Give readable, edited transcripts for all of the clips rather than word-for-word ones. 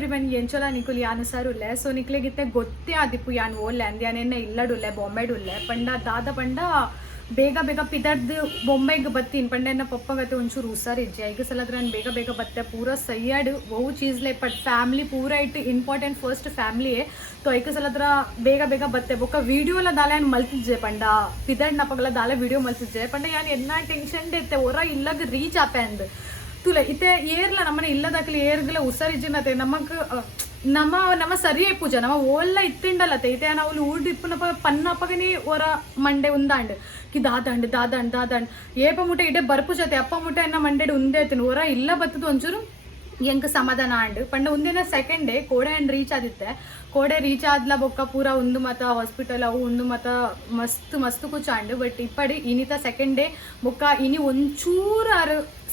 everyone ಎಂಚೋಲ ನಿಕುಲ್ ಯಾನ್ ಸರುಲ್ಲೆ so ನಿಕ್ಲೆಗಿತ್ತೆ ಗೊತ್ತೇ ಆದಿಪ್ಪು ಯಾನ್ ಓಲ್ಲೆ ಅಂದ್ ಯಾನೆನ್ನ ಇಲ್ಲಡುಲ್ಲೆ ಬೊಂಬೆಡುಲ್ಲೆ ಪಂಡ ದಾದ ಪಂಡ ಬೇಗ ಬೇಗ ಪಿದರ್ದು ಬೊಂಬೆಗೆ ಬತ್ತೀನಿ ಪಂಡ ಎನ್ನ ಪಪ್ಪಗತ್ತೆ ಒಂಚೂರು ಹುಷಾರಿಜ್ಜೆ ಈಗ ಸಲದ್ರ ನಾನು ಬೇಗ ಬೇಗ ಬತ್ತೆ ಪೂರ ಸೈಯಾಡು ಬಹು ಚೀಸ್ಲೆ ಪಟ್ ಫ್ಯಾಮಿಲಿ ಪೂರ ಇಟ್ಟು ಇಂಪಾರ್ಟೆಂಟ್ ಫಸ್ಟ್ ಫ್ಯಾಮಿಲಿಯೇ तो एक सलद्र ಬೇಗ ಬೇಗ बत्ते बोक वीडियो दाले मल्तिजे पंड पिदड नपगल दाले वीडियो मल्तिजे पंड यान एन्ना टेंशन देते ओर इल्लग रीच आपे अंद तुले इते ಏರ್ಲ ನಮ್ಮನೆ ಇಲ್ಲದಾಕಲಿ ಏರ್ಗಲ ಹುಷಾರಿಜ್ಜಿನತೆ ನಮಕ್ ನಮ್ಮ ಸರಿಯೇ ಪೂಜಾ ನಮ್ಮ ಓಲ್ಲ ಇತ್ತಿಂಡಲ್ಲತೆ ಇತೆ ನಾವು ಊಡಿಪ್ಪನಪ್ಪ ಪನ್ನಪ್ಪಗನಿ ಓರ ಮಂಡೆ ಉಂದಾಂಡ್ ಕಿ ದಾದಂಡ್ ಏಪ ಮುಟೆ ಇಡೆ ಬರ್ಪುಜತೆ ಅಪ್ಪ ಮುಟೆ ಅನ್ನ ಮಂಡೆಡ್ ಉಂದೇ ಆಯ್ತು ಓರ ಇಲ್ಲ ಬತ್ತದು ಒಂಚೂರು ಎಂಕ್ ಸಮಾಧಾನ ಅಂಡ್ ಪಂಡ ಒಂದಿನ ಸೆಕೆಂಡ್ ಡೇ ಕೋಡೆ ಅಂಡ್ ರೀಚ್ ಆದಿತ್ತೆ ಕೋಡೆ ರೀಚ್ ಆದ್ಲ ಬೊಕ್ಕ ಪೂರ ಒಂದು ಮತ ಹಾಸ್ಪಿಟಲ್ ಅವು ಒಂದು ಮತ ಮಸ್ತ್ ಕುಚಾಂಡ್ ಬಟ್ ಇಪ್ಪಡಿ ಇನಿತ ಸೆಕೆಂಡ್ ಡೇ ಬೊಕ್ಕ ಇನಿ ಒಂಚೂರು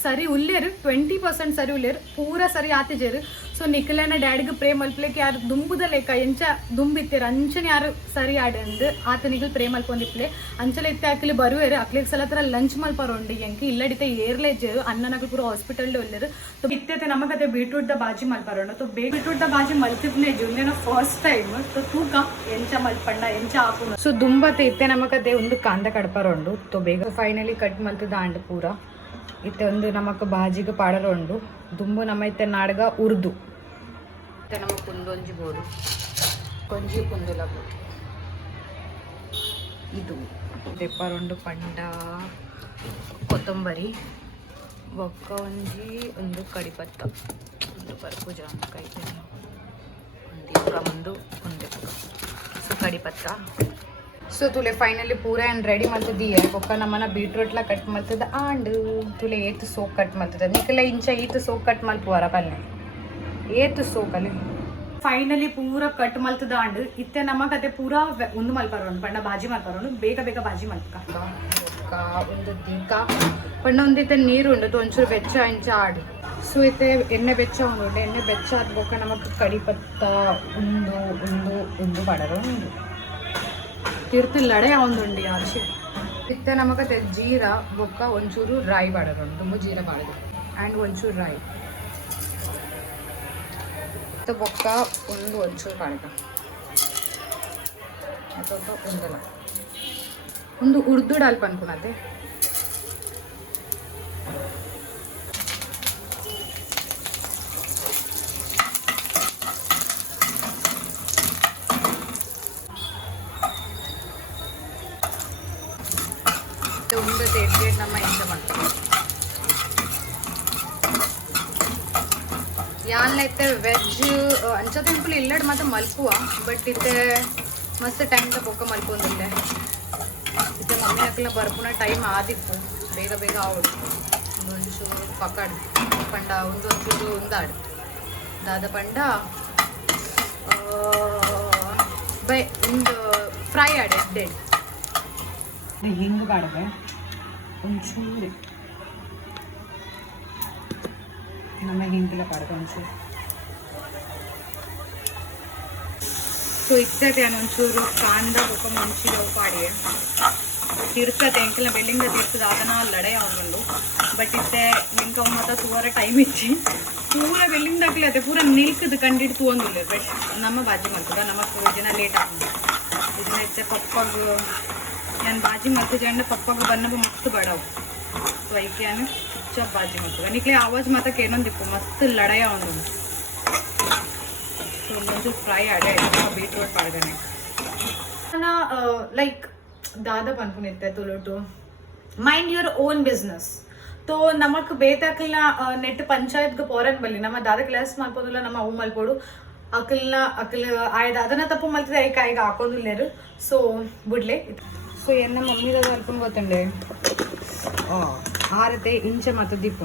ಸರಿ ಉಲ್ಲೇರು 20% ಸರಿ ಉಲ್ಲೇರು ಪೂರ ಸರಿ ಆತಿಜೇರು ಸೊ ನಿಖಿಲನ ಡ್ಯಾಡಿಗೆ ಪ್ರೇ ಮಲ್ಪಲಿಕ್ಕೆ ಯಾರು ದುಂಬುದ ಲೆಕ್ಕ ಎಂಚ ದುಂಬಿತ್ತೀರ ಅಂಚನೆ ಯಾರು ಸರಿ ಆಡೆ ಅಂದ್ ಆತ ನಿಖಿಲ್ ಪ್ರೇ ಮಲ್ಕೊಂಡಿಪ್ಲೆ ಅಂಚಲೆ ಇತ್ತೆ ಅಕ್ಲಿ ಬರುವೇರು ಅಕ್ಲಿಗೆ ಸಲತ್ರ ಲಂಚ್ ಮಲ್ಪರೋಂಡು ಎಂಕಿ ಇಲ್ಲಡಿತೆ ಏರ್ಲೇಜರು ಅನ್ನನಕ್ಲು ಪೂರ ಹಾಸ್ಪಿಟಲ್ ಒಲ್ಲೇರು ಸೊ ಇತ್ತೆ ನಮಗದೆ ಬೀಟ್ರೂಟ್ ದ ಬಾಜಿ ಮಲ್ಪರೋಂಡು ಸೊ ಬೀಟ್ರೂಟ್ ದ ಬಾಜಿ ಮಲ್ತಿದ್ನೆ ಜುಲ್ಲೇನ ಫಸ್ಟ್ ಟೈಮ್ ಸೊ ತೂಕ ಎಂಚ ಮಲ್ಪಂಡ ಎಂಚ ಹಾಕು ಸೊ ದುಂಬತೆ ಇತ್ತೆ ನಮಗದೆ ಒಂದು ಕಾಂದ ಕಡಪರೋಂಡು ಸೊ ಬೇಗ ಫೈನಲಿ ಕಟ್ ಮಲ್ತದ ಅಂಡ್ ಪೂರ इतने ಒಂದು ನಮಕ್ ಬಾಜಿಗೆ ಪಾಡರೋಂಡು ದುಂಬು ನಮ್ಮ ಇತ್ತೆ ನಾಡ್ಗ ಉರ್ದು ಇತ್ತೆ ನಮಕ್ ಕುಂದೊಂಜಿ ಬೋಡು ಕೊಂಜಿ ಕುಂದುಲ ಬೋಡು ಇದು ದೆಪ್ಪರೋಂಡು ಪಂಡ ಕೊತ್ತಂಬರಿ ಒಕ್ಕ ಒಂಜಿ ಒಂದು ಕಡಿಪತ್ತ ಒಂದು ಪರ್ಪು ಜಾಮಕಾಯಿ ಒಂದು ಇಕ್ಕ ಮುಂದು ಒಂದು ಸೊ ಕಡಿಪತ್ತ ಸೊ ತುಲೆ ಫೈನಲಿ ಪೂರ ಆ್ಯಂಡ್ ರೆಡಿ ಮಾಡ್ತಿದ್ದೀಯ ಬೊಕ್ಕ ನಮ್ಮನ್ನ ಬೀಟ್ರೂಟ್ಲ ಕಟ್ ಮಾಡ್ತದ ಆಂಡ್ ತುಲೆ ಏತು ಸೋಕ್ ಕಟ್ ಮಾಡ್ತದ ನಿಕ್ಕೆಲ್ಲ ಇಂಚ ಈತು ಸೋಕ್ ಕಟ್ ಮಲ್ಪುವರ ಪಲ್ಲೆ ಏತು ಸೋಕಲ್ಲಿ ಫೈನಲಿ ಪೂರ ಕಟ್ ಮಲ್ತದ ಆಂಡ್ ಇತ್ತೆ ನಮ್ಮ ಕತೆ ಪೂರ ಒಂದು ಮಲ್ಪರೋಣ ಪಂಡ ಬಾಜಿ ಮಲ್ಪರೋಣ ಬೇಗ ಬೇಗ ಬಾಜಿ ಮಲ್ಪಕ ಬೊಕ್ಕ ಒಂದು ದೀಕ ಪಂಡ ಒಂದಿತ್ತೆ ನೀರು ಉಂಡು ಒಂಚೂರು ಬೆಚ್ಚ ಇಂಚ ಆಡು ಸೊ ಇತ್ತೆ ಎಣ್ಣೆ ಬೆಚ್ಚ ಉಂಡು ಎಣ್ಣೆ ಬೆಚ್ಚ ಆದ ಬೊಕ್ಕ ನಮಕ್ ಕಡಿಪತ್ತ ಒಂದು ಒಂದು ಒಂದು ಪಡರೋ ಉಂಡು ತಿರ್ತು ಲಡೆ ಒಂದುಂಡು ಆಚೆ ಇತ್ತೆ ನಮಗತ್ತೆ ಜೀರಾ ಬೊಕ್ಕ ಒಂಚೂರು ರಾಯಿ ಬಾಡೋದು ತುಂಬ ಜೀರಾ ಬಾಡೋದು ಆ್ಯಂಡ್ ಒಂಚೂರು ರಾಯಿ ಮತ್ತು ಬೊಕ್ಕ ಒಂಚೂರು ಬಾಡಕ ಮತ್ತು ಒಂದಲ್ಲ ಒಂದು ಉರ್ದು ಡಾಲ್ಪ ಅನ್ಕೊಳತ್ತೆ ಉಂಡತೆ ಎಡ್ಡೆ ನಮ್ಮ ಎಂತ ಮಾಡ್ತೀವಿ ಯಾನ್ಲ ಇತ್ತೆ ವೆಜ್ ಅಂಚ ತೆಂಪುಲು ಇಲ್ಲಡ್ ಮಾತ್ರ ಮಲ್ಪುವ ಬಟ್ ಇತ್ತೆ ಮಸ್ತ್ ಟೈಮ್ ಬೊಕ್ಕ ಮಲ್ಪೊಂದಿಲ್ಲೆ ಇತ್ತೆ ಮಮ್ಮಿ ಹಾಕಲ ಬರ್ಪುನ ಟೈಮ್ ಆದಿಪ್ಪು ಬೇಗ ಬೇಗ ಆವಡು ಒಂಚೂರು ಪಕಾಡು ಪಂಡ ಒಂಚೂರು ಉಂದಾಡು ದಾದ ಪಂಡ ಬೈ ಒಂದು ಫ್ರೈ ಆಡು ಎಡ್ಡೆ ಹಿಂಗೆ ಬಾಡದೆ ಒಂಚೂರು ನಮ್ಮ ಹಿಂಗಿಲ್ಲ ಬಾಡದೆ ಒಂಚೂರು ಸೊ ಇರ್ತದೆ ಒಂಚೂರು ಕಾಂದ ಬೊಕ್ಕ ಮುಂಚಿದವು ಪಾಡಿಗೆ ತಿರ್ತದೆ ಎಂಕಲ್ನ ಬೆಳ್ಳಿಂದ ತಿರ್ತದೆ ಅದನ್ನ ಲಡೆ ಅವನು ಬಟ್ ಇತ್ತೆ ನಿಂಕ ಮತ್ತು ತೂವರ ಟೈಮ್ ಇಚ್ಚಿ ಪೂರ ಬೆಳ್ಳಿಂದ ಹಾಕ್ಲತ್ತೆ ಪೂರ ನಿಲ್ಕದು ಕಂಡಿಟ್ಟು ತೂವಂದಿಲ್ಲ ಬಟ್ ನಮ್ಮ ಬಾಜಿ ಮಾಡ್ತದ ನಮಗೆ ಜನ ಲೇಟ್ ಆಗ್ತದೆ ಇದನ್ನ ಇತ್ತೆ ಪಪ್ಪಗೆ ನಾನು ಬಾಜಿ ಮಾಡ್ತಿದ್ದೆ ಅಂಡ್ ಪಪ್ಪಗೆ ಬನ್ನಬ ಮಸ್ತ್ ಬಡವು ಸೊ ಐಕೆ ನಾನು ಚುಚ್ಚಪ್ ಬಾಜಿ ಮಾಡ್ತದೆ ನಿಕ್ಲೆ ಆವಾಜ್ ಮಾತಕ್ಕೆ ಏನೊಂದಿಪ್ಪು ಮಸ್ತ್ ಲಡಯ ಒಂದು ಸೊ ಒಂದೊಂದು ಫ್ರೈ ಆಡೆ ಬೀಟ್ರೂಟ್ ಪಾಡ್ಗನೆ ನಾನು ಲೈಕ್ ದಾದ ಪನ್ಕೊಂಡಿದ್ದೆ ತುಳುಟು ಮೈಂಡ್ ಯುವರ್ ಓನ್ ಬಿಸ್ನೆಸ್ तो नमक ಬೇತಾಕಲ್ನ ನೆಟ್ ಪಂಚಾಯತ್ಗೆ ಪೋರನ್ ಬಲ್ಲಿ ನಮ್ಮ ದಾದ ಕ್ಲಾಸ್ ಮಾಡ್ಬೋದಿಲ್ಲ ನಮ್ಮ ಅವು ಮಲ್ಪೋಡು ಅಕಲ್ ಆಯ್ದು ಅದನ್ನ ತಪ್ಪು ಮಲ್ತಿದೆ ಐಕ ಈಗ ಹಾಕೋದಿಲ್ಲೇರು ಸೊ ಬಿಡ್ಲೆ ಸೊ ಎನ್ನ ಮಮ್ಮಿದ ಅಲ್ಕೊಂಡು ಗೊತ್ತಂಡೆ ಆರತೆ ಇಂಚ ಮತ್ತು ದೀಪ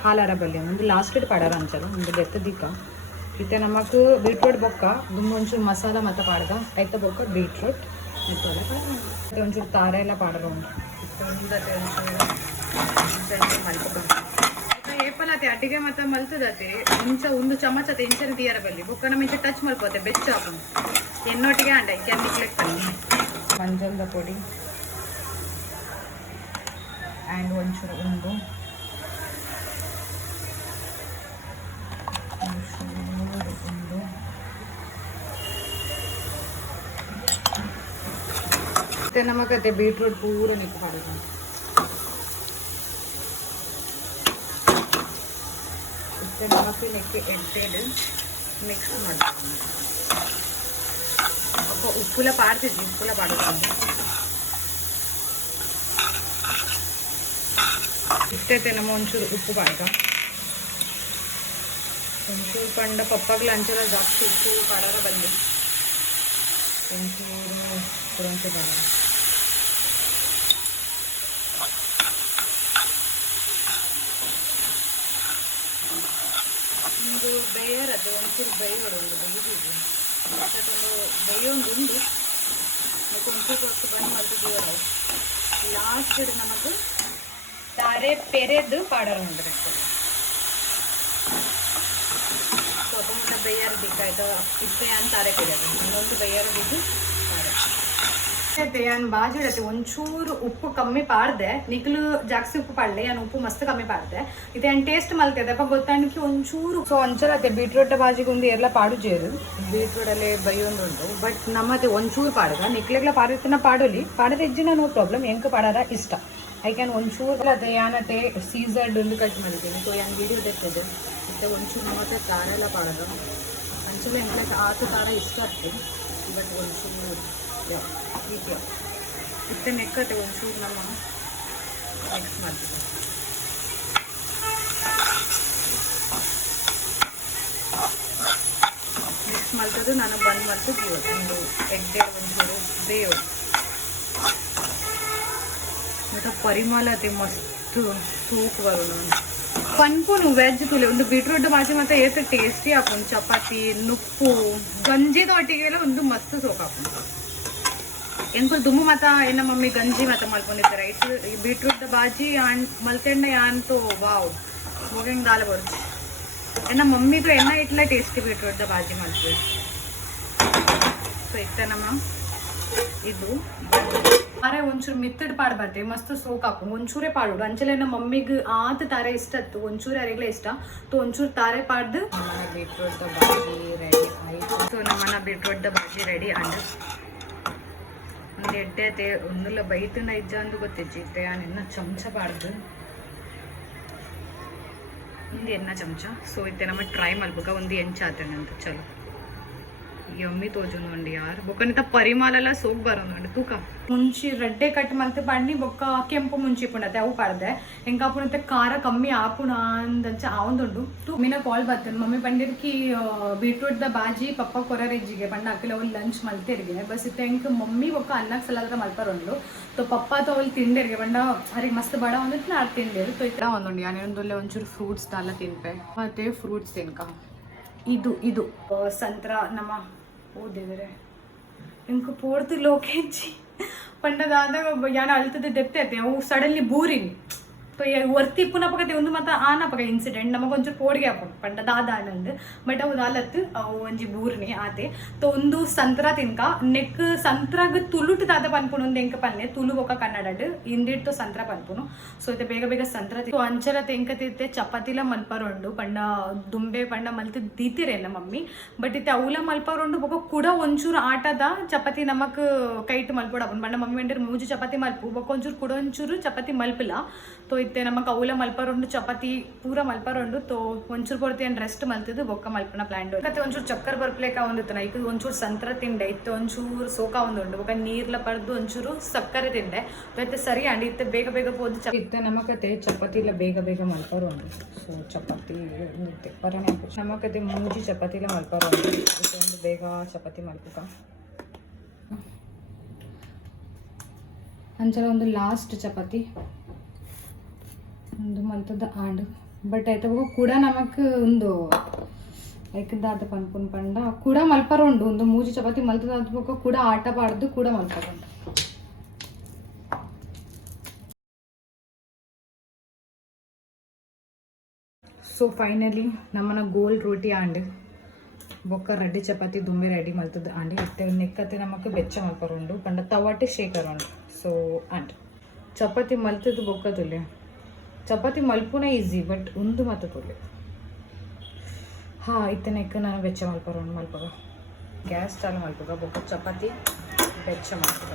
ಹಾಲಾರ ಬಲ್ಯ ಒಂದು ಲಾಸ್ಟ್ ಪಾಡಾರ ಅಂಚಲ್ಲ ಒಂದು ಬೆತ್ತ ದೀಪ ಇತ್ತೆ ನಮಕ್ ಬೀಟ್ರೂಟ್ ಬೊಕ್ಕ ದುಮ್ಮ ಒಂಚೂರು ಮಸಾಲ ಮತ್ತು ಪಾಡ್ದ ಐತ ಬೊಕ್ಕ ಬೀಟ್ರೂಟ್ ಮತ್ತು ಒಂಚೂರು ತಾರ ಎಲ್ಲ ಪಾಡರ ಉಂಟು ಏಪಲತೆ ಅಟ್ಟಿಗೆ ಮತ್ತು ಮಲ್ತದತೆ ಇಂಚ ಒಂದು ಚಮಚತೆ ಇಂಚನ ತೀಯರ ಬಲ್ಲಿ ಬೊಕ್ಕ ನಮ್ಮ ಇಂಚ ಟಚ್ ಮಲ್ಪೋತೆ ಬೆಚ್ಚ ಹಾಕೊಂಡು ಎನ್ನೊಟ್ಟಿಗೆ ಅಂಡ ಕ್ಯಾಮಿಕ್ಲೆಕ್ ಮಂಜಲ್ದ ಪೊಡಿ ಆ್ಯಂಡ್ ಒಂಚೂರು ಒಂದು ಮತ್ತೆ ನಮಗತ್ತೆ ಬೀಟ್ರೂಟ್ ಪೂರ ನಿಕ್ಕು ಪಾಡೋದು ಮತ್ತೆ ನಮಗೆ ನೆಕ್ಕೆ ಎಡ್ಡೆಡ್ ಮಿಕ್ಸ್ ಮಾಡ್ತೀವಿ ಉಪ್ಪುಲ ಪಾಡ್ತಿದ್ವಿ ಉಪ್ಪುಲ ಪಾಡೋದು ಇಷ್ಟೈತೆ ನಮ್ಮ ಒಂಚೂರು ಉಪ್ಪು ಪಾಡ್ಕ ಒಂಚೂರು ಪಂಡ ಪಪ್ಪಾಗ್ಲ ಅಂಚಲ ಜಾಸ್ತಿ ಉಪ್ಪು ಪಾಡಾರ ಬಂದು ಒಂಚೂರು ಕುರಂತೆ ಪಾಡ ಒಂದು ಬೇಯರದು ಒಂಚೂರು ಬೇಯೋಡು ಒಂದು ಬೇಯಿಸಿದ್ವಿ ಅದೊಂದು ಬೇಯೊಂದು ಉಂಡು ಮತ್ತು ಒಂಚೂರು ಹೊತ್ತು ಬಂದು ಮಲ್ತಿದ್ದೀವಿ ನಾವು ಲಾಸ್ಟ್ ನಮಗೆ ತಾರೆ ಪೆರೆದು ಪಾಡೋರು ಉಂಟು ಸ್ವಲ್ಪ ಮುಟ್ಟ ಬೇಯಾರ ಬೇಕಾಯ್ತು ಇಪ್ಪೆ ಅಂತ ತಾರೆ ಪೆರೆದು ಇನ್ನೊಂದು ಬೇಯಾರ ಬಿದ್ದು ಪಾಡ ನಾನು ಬಾಜಿ ಇಡತ್ತೆ ಒಂಚೂರು ಉಪ್ಪು ಕಮ್ಮಿ ಪಾಡ್ದೆ ನಿಕ್ಲು ಜಾಸ್ತಿ ಉಪ್ಪು ಪಾಡ್ಲೆ ನಾನು ಉಪ್ಪು ಮಸ್ತ್ ಕಮ್ಮಿ ಪಾಡ್ದೆ ಇದು ಏನು ಟೇಸ್ಟ್ ಮಲ್ತಿದೆ ಅಪ್ಪ ಗೊತ್ತಾಣಿಕೆ ಒಂಚೂರು ಸೊ ಒಂಚೂರತ್ತೆ ಬೀಟ್ರೂಟ್ ಬಾಜಿಗೆ ಒಂದು ಎಲ್ಲ ಪಾಡು ಜೇರು ಬೀಟ್ರೂಟಲ್ಲೇ ಬೈಯೊಂದು ಉಂಟು ಬಟ್ ನಮ್ಮತ್ತೆ ಒಂಚೂರು ಪಾಡದ ನಿಕ್ಲೆಗ್ಲ ಪಾಡಿರ್ತಿನ ಪಾಡೋಲಿ ಪಾಡದ ಇಜ್ಜಿನ ನೋ ಪ್ರಾಬ್ಲಮ್ ಎಂಕ ಪಾಡಾರ ಇಷ್ಟ ಐ ಕ್ಯಾನ್ ಒಂಚೂರು ಅದೇ ಯಾನತ್ತೆ ಸೀಸರ್ಡ್ ಒಂದು ಕಟ್ ಮಾಡಿದ್ದೀನಿ ಸೊ ಏನು ವೀಡಿಯೋ ತೆಗ್ತದೆ ಮತ್ತೆ ಒಂಚೂರು ಮತ್ತೆ ಖಾರ ಎಲ್ಲ ಪಾಡೋದು ಒಂಚೂರು ಎಂಕ್ಲೆಕ್ ಆತು ಖಾರ ಇಷ್ಟ ಆಗ್ತದೆ ಬಟ್ ಒಂಚೂರು ಹೀಗೆ ಇತ್ತೆ ನೆಕ್ಕತ್ತೆ ಒಂಚೂರು ನಮ್ಮ ಮಿಕ್ಸ್ ಮಾಡ್ತೀವಿ ಮಿಕ್ಸ್ ಮಾಡ್ತದ್ದು ನಾನು ಬಂದ್ ಮಾಡ್ತಿದ್ವಿ ಒಂದು ಎಡ್ಡೆ ಒಂಚೂರು ಬೇಯೋದು ಮತ್ತೆ ಪರಿಮಳ ಮಸ್ತ್ ತೂಕ ಬರೋದು ಪನ್ಪುನು ವೆಜ್ ತುಲೆ ಒಂದು ಬೀಟ್ರೂಟ್ ಬಾಜಿ ಮತ್ತೆ ಏತು ಟೇಸ್ಟಿ ಹಾಕೊಂಡು ಚಪಾತಿ ನುಪ್ಪು ಗಂಜಿದ ಒಟ್ಟಿಗೆಲ್ಲ ಒಂದು ಮಸ್ತ್ ಸೋಕ್ ಹಾಕೊಂಡು ಎಂಕುಲ್ ದುಮ್ಮು ಮತ ಏನ ಮಮ್ಮಿ ಗಂಜಿ ಮತ ಮಲ್ಕೊಂಡಿದ್ದಾರೆ ರೈಟ್ ಈ ಬೀಟ್ರೂಟ್ ಬಾಜಿ ಮಲ್ತೆಣ್ಣ ಯಾಂತು ವಾವ್ ಹೋಗಂಗೆ ದಾಲ್ ಬರುತ್ತೆ ಏನ ಮಮ್ಮಿಗೂ ಎಣ್ಣ ಇಟ್ಲ ಟೇಸ್ಟಿ ಬೀಟ್ರೂಟ್ ಬಾಜಿ ಮಾಡ್ತೀವಿ ಸೊ ಇತ್ತ ನಮ್ಮ ಇದು ತಾರೆ ಒಂಚೂರು ಮಿತ್ತಡ್ ಪಾಡ್ಬಾರ್ದೆ ಮಸ್ತ್ ಸೋಕ್ ಹಾಕೊಂಡು ಒಂಚೂರೇ ಪಾಡೋಡು ಅಂಚಲೆ ನಮ್ಮ ಮಮ್ಮಿಗೆ ಆತ ತಾರೆ ಇಷ್ಟ ಇತ್ತು ಒಂಚೂರು ಯಾರಿಗ್ಲೇ ಇಷ್ಟ ತೋ ಒಂಚೂರು ತಾರೆ ಪಾಡ್ದು ಬೀಟ್ರೂಟ್ ಬಾಜಿ ರೆಡಿ ಆಯಿತು ಸೊ ನಮ್ಮನ್ನ ಬೀಟ್ರೂಟ್ ಬಾಜಿ ರೆಡಿ ಅಂಡ್ ಒಂದು ಎಡ್ಡೆ ಐತೆ ಒಂದಲ್ಲ ಬೈತನ ಇಜ್ಜ ಅಂದು ಗೊತ್ತಿಜ್ಜಿತ್ತೆ ನಿನ್ನ ಚಮಚ ಪಾಡ್ದು ಒಂದು ಎನ್ನ ಚಮಚ ಸೊ ಇತ್ತೆ ನಮ್ಮ ಟ್ರೈ ಮಾಡ್ಬೇಕ ಒಂದು ಎಂಚ ಆತೇನೆ ಅಂತ ಚಲೋ ಯಮ್ಮಿ ತೋಜೊಂದು ಯಾರು ಬೊಕ್ಕನಿತ ಪರಿಮಳ ಸೋಕ್ ಬರೋದು ತೂಕ ಮುಂಚಿ ರೆಡ್ಡೆ ಕಟ್ ಮತ್ತೆ ಪಣ್ಣಿ ಬೊಕ್ಕ ಕೆಂಪು ಮುಂಚಿ ಪುಂಡತೆ ಅವು ಪಾಡ್ದೆ ಹೆಂಗ ಪುಣತೆ ಖಾರ ಕಮ್ಮಿ ಆಪುಣ ಅಂದಂಚ ಆವೊಂದುಂಡು ತೂ ಮೀನ ಕಾಲ್ ಬರ್ತೇನೆ ಮಮ್ಮಿ ಪಂಡಿರ್ಕಿ ಬೀಟ್ರೂಟ್ ದ ಬಾಜಿ ಪಪ್ಪ ಕೊರರೆಜ್ಜಿಗೆ ಪಂಡ ಅಕ್ಕಿಲ ಅವ್ರು ಲಂಚ್ ಮಲ್ತಿರ್ಗೆ ಬಸ್ ಇತ್ತೆ ಹೆಂಗೆ ಮಮ್ಮಿ ಬೊಕ್ಕ ಅನ್ನಕ್ಕೆ ಸಲಾದ್ರ ಮಲ್ಪರೊಂಡು ತೋ ಪಪ್ಪ ತೋ ಅವ್ರು ತಿಂಡಿರ್ಗೆ ಪಂಡ ಅವ್ರಿಗೆ ಮಸ್ತ್ ಬಡ ಒಂದಿಟ್ಟು ನಾ ತಿಂಡಿರು ತೋ ಇತ್ತ ಒಂದುಂಡು ಯಾನೇನೊಂದೊಳ್ಳೆ ಒಂಚೂರು ಫ್ರೂಟ್ಸ್ ದಾಲ ತಿನ್ಪೆ ಮತ್ತೆ ಫ್ರೂಟ್ಸ್ ತಿನ್ಕ ಇದು ಸಂತ್ರ ನಮ್ಮ ಓ ದೇವರೇ ಇಂಕ ಪೋಡ್ದು ಲೋಕೇಜಿ ಪಂಡದಾದಾಗ ಯಾನ ಅಳ್ತದೆ ದೆಪ್ತೈತೆ ಅವು ಸಡನ್ಲಿ ಬೂರಿನಿ ವರ್ತಿ ಪುನಃ ಪಕ್ಕತೆ ಒಂದು ಮತ್ತ ಆನ ಪಕ್ಕ ಇನ್ಸಿಡೆಂಟ್ ನಮಗೊಂಚೂರು ಪೋಡ್ಗೆ ಹಾಕೊಂಡು ಪಂಡ ದಾದ ಆನಂದ್ ಬಟ್ ಅವು ದಾಲತ್ತು ಅವು ಒಂಜಿ ಬೂರ್ನಿ ಆತೆ ತೋ ಒಂದು ಸಂತ್ರ ತಿನ್ಕ ನೆಕ್ ಸಂತ್ರಾಗ ತುಳುಟ್ ದಾದ ಪನ್ಪುನು ಒಂದು ಎಂಕ ಪನ್ನೆ ತುಳು ಬೊಕ್ಕ ಕನ್ನಡ ಹಿಂದಿಟ್ಟು ಸಂತ್ರ ಪನ್ಪುನು ಸೊ ಇದು ಬೇಗ ಬೇಗ ಸಂತ್ರ ತಿಂತು ಅಂಚಲ ತೆಂಕ ತಿತ್ತೆ ಚಪಾತಿಲ ಮಲ್ಪರೊಂಡು ಪಂಡ ದುಂಬೆ ಪಂಡ ಮಲ್ತು ದೀತಿರೆ ನಮ್ಮ ಮಮ್ಮಿ ಬಟ್ ಇತ್ತೆ ಅವಲ ಮಲ್ಪರೊಂಡು ಬೊಕ್ಕ ಕೂಡ ಒಂಚೂರು ಆಟದ ಚಪಾತಿ ನಮಕ್ ಕೈಟ್ ಮಲ್ಪೊಡಪನ್ ಪಂಡ ಮಮ್ಮಿ ಅಂಡಿರ್ ಮೂಜು ಚಪಾತಿ ಮಲ್ಪು ಬೊಕ್ಕ ಒಂಚೂರು ಕೂಡ ಒಂಚೂರು ಚಪಾತಿ ಮಲ್ಪಿಲ್ಲ ತೋ ಇತ್ತೆ ನಮ್ಮ ಕೌಲ ಮಲ್ಪರೊಂಡು ಚಪಾತಿ ಪೂರ ಮಲ್ಪರೊಂಡು ತೋ ಒಂಚೂರು ಕೊಡ್ತಿ ಅಂಡ್ ರೆಸ್ಟ್ ಮಲ್ತಿದ್ದು ಬೊಕ್ಕ ಮಲ್ಪನ ಪ್ಲಾನ್ ಮತ್ತೆ ಒಂಚೂರು ಚಕ್ಕರ್ ಬರ್ಪ್ಲೇಕ ಒಂದಿತ್ತು ಈಗ ಒಂಚೂರು ಸಂತ್ರ ತಿಂಡೆ ಇತ್ತು ಒಂಚೂರು ಸೋಕ ಒಂದುಂಡು ಬೊಕ್ಕ ನೀರ್ಲ ಪಡ್ದು ಒಂಚೂರು ಸಕ್ಕರೆ ತಿಂಡೆ ಮತ್ತೆ ಸರಿ ಅಂಡ್ ಇತ್ತೆ ಬೇಗ ಬೇಗ ಹೋದ್ ಇತ್ತೆ ನಮಕತೆ ಚಪಾತಿಲ ಬೇಗ ಬೇಗ ಮಲ್ಪರೊಂಡು ಸೊ ಚಪಾತಿ ಇತ್ತೆ ಪರನೆ ನಮಕತೆ ಮೂಜಿ ಚಪಾತಿಲ ಮಲ್ಪರೊಂಡು ಒಂದು ಬೇಗ ಚಪಾತಿ ಮಲ್ಪುಕ ಅಂಚಲ ಒಂದು ಲಾಸ್ಟ್ ಚಪಾತಿ ಒಂದು ಮಲ್ತದ ಆಂಡ್ ಬಟ್ ಆಯ್ತು ಕೂಡ ನಮಕ್ ಒಂದು ಐಕದಾದ ಪನ್ಪುನ್ ಪಂಡ ಕೂಡ ಮಲ್ಪರೊಂಡು ಒಂದು ಮೂಜಿ ಚಪಾತಿ ಮಲ್ತದ ಅದ್ಬೇಕು ಕೂಡ ಆಟ ಪಾಡ್ದು ಕೂಡ ಮಲ್ಪರೊಂಡು ಸೊ ಫೈನಲಿ ನಮ್ಮನ ಗೋಲ್ ರೋಟಿ ಆಂಡ್ ಬೊಕ್ಕ ರೆಡ್ಡಿ ಚಪಾತಿ ದುಂಬೆ ರೆಡಿ ಮಲ್ತದ ಆಂಡ್ ಇತ್ತೆ ನೆಕ್ಕತ್ತೆ ನಮಕ್ ಬೆಚ್ಚ ಮಲ್ಪರೊಂಡು ಪಂಡ ತವಾಟೆ ಶೇಕರೊಂಡು ಸೊ ಆಂಡ್ ಚಪಾತಿ ಮಲ್ತದ ಬೊಕ್ಕ ತುಲೆ ಚಪಾತಿ ಮಲ್ಪುನ ಈಸಿ ಬಟ್ ಒಂದು ಮಾತು ತುಲೆ ಇತ್ತೆ ನೆಕ್ಕ ನಾನು ಬೆಚ್ಚ ಮಲ್ಪರೊಂಡು ಮಲ್ಪಗ ಗ್ಯಾಸ್ ಚಾಲು ಮಲ್ಪಗ ಬೊಕ್ಕ ಚಪಾತಿ ಬೆಚ್ಚ ಮಲ್ಪಗ